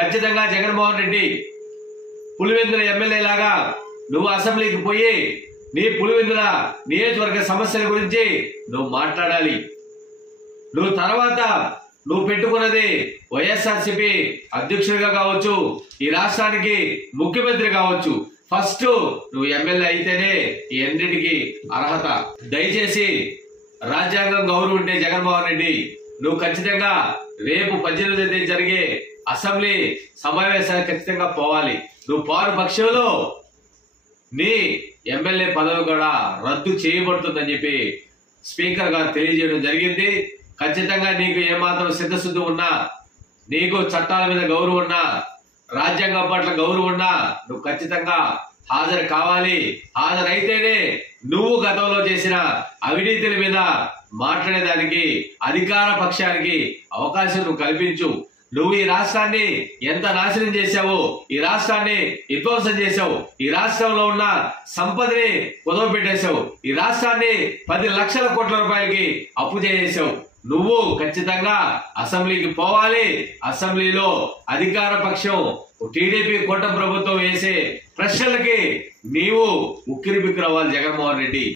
ఖచ్చితంగా జగన్మోహన్ రెడ్డి పులివెందుల ఎమ్మెల్యే లాగా నువ్వు అసెంబ్లీకి పోయి నీ పులివెందుల నియోజకవర్గ సమస్యల గురించి నువ్వు మాట్లాడాలి. నువ్వు తర్వాత నువ్వు పెట్టుకున్నది వైఎస్ఆర్సీపీ అధ్యక్షుడిగా కావచ్చు, ఈ రాష్ట్రానికి ముఖ్యమంత్రి కావచ్చు. ఫస్ట్ నువ్వు ఎమ్మెల్యే అయితేనే ఈ అన్నిటికీ అర్హత. దయచేసి రాజ్యాంగం గౌరవం ఉంటే జగన్మోహన్ రెడ్డి నువ్వు ఖచ్చితంగా రేపు 18వ తేదీ జరిగే అసెంబ్లీ సమావేశానికి ఖచ్చితంగా పోవాలి. నువ్వు పోరు పక్షంలో నీ ఎమ్మెల్యే పదవి కూడా రద్దు చేయబడుతుందని చెప్పి స్పీకర్ గారు తెలియజేయడం జరిగింది. ఖచ్చితంగా నీకు ఏమాత్రం సిద్ధశుద్ధి ఉన్నా, నీకు చట్టాల మీద గౌరవం ఉన్నా, రాజ్యాంగం పట్ల గౌరవం ఉన్నా నువ్వు ఖచ్చితంగా హాజరు కావాలి. హాజరైతేనే నువ్వు గతంలో చేసిన అవినీతుల మీద మాట్లాడేదానికి అధికార పక్షానికి అవకాశం నువ్వు కల్పించు. నువ్వు ఈ రాష్ట్రాన్ని ఎంత నాశనం చేశావు, ఈ రాష్ట్రాన్ని విధ్వంసం చేశావు, ఈ రాష్ట్రంలో ఉన్న సంపదని కుదవపెట్టేశావు, ఈ రాష్ట్రాన్ని 10 లక్షల కోట్ల రూపాయలకి అప్పు చేసేశావు. నువ్వు ఖచ్చితంగా అసెంబ్లీకి పోవాలి. అసెంబ్లీలో అధికార పక్షం టీడీపీ కూటమి ప్రభుత్వం వేసే ప్రశ్నలకి నీవు ఉక్కిరి బిక్కిరి అవ్వాలి జగన్మోహన్ రెడ్డి.